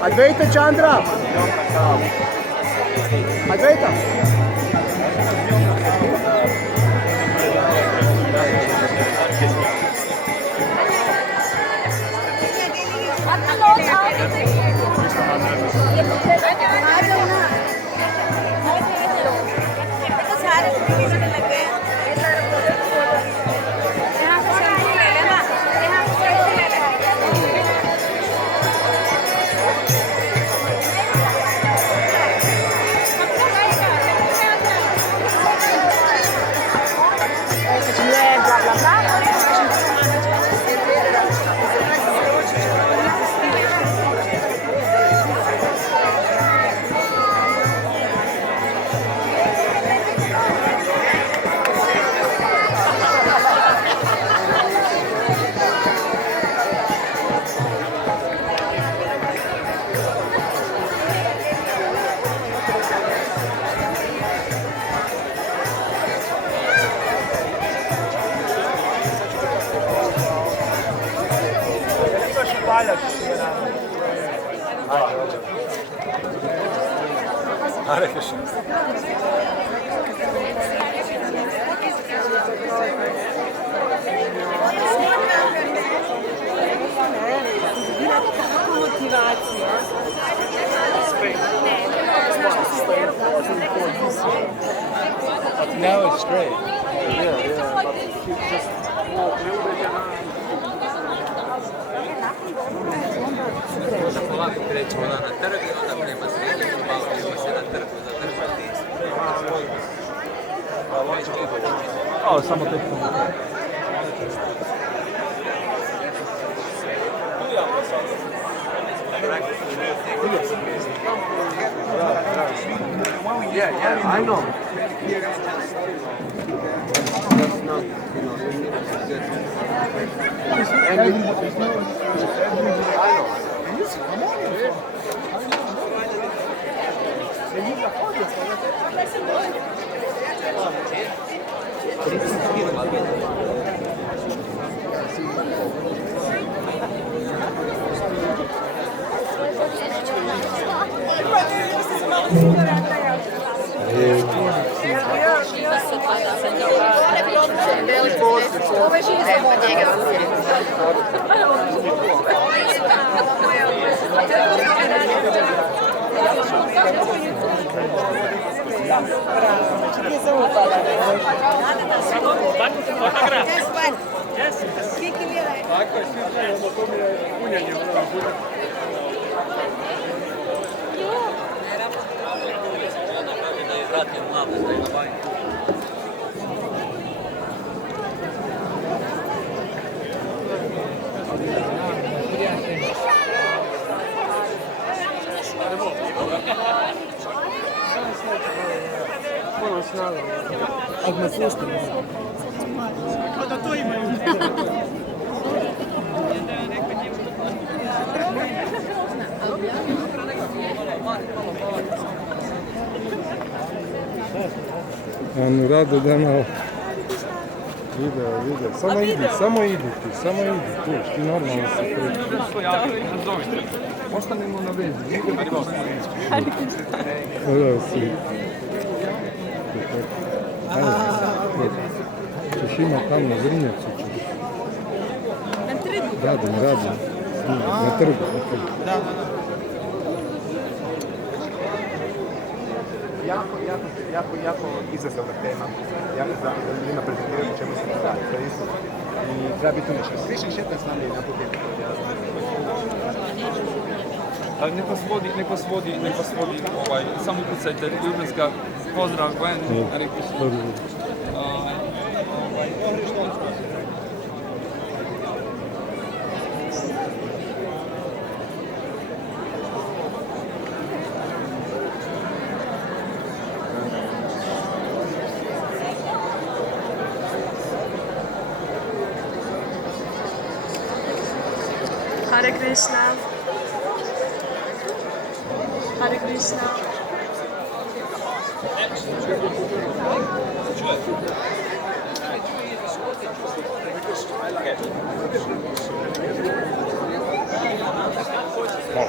Advaita Chandra. Advaita. Hare Krishna. Now it's straight. Onda polako krećemo na trg i onda prema srednju, malo prema se na trgu zadržati. O, samo tehniku. Yeah, I know. Anu rado da malo video, samo idi tu, ti normalno se kreći. Ostanemo na vezi, Evo si. Ćeš imat tamo na Zrinjevcu. Radim, na trgu. Jako izazovna tema. Jako zanimljivo prezentirati o čemu se to radi. I treba biti tu nešto. Sličan šetan s nami na početku. Nek vas vodi samo ukucajte Ljubljanska, pozdrav Gwen, Hare Krishna. Hare Krishna. Hare Krishna.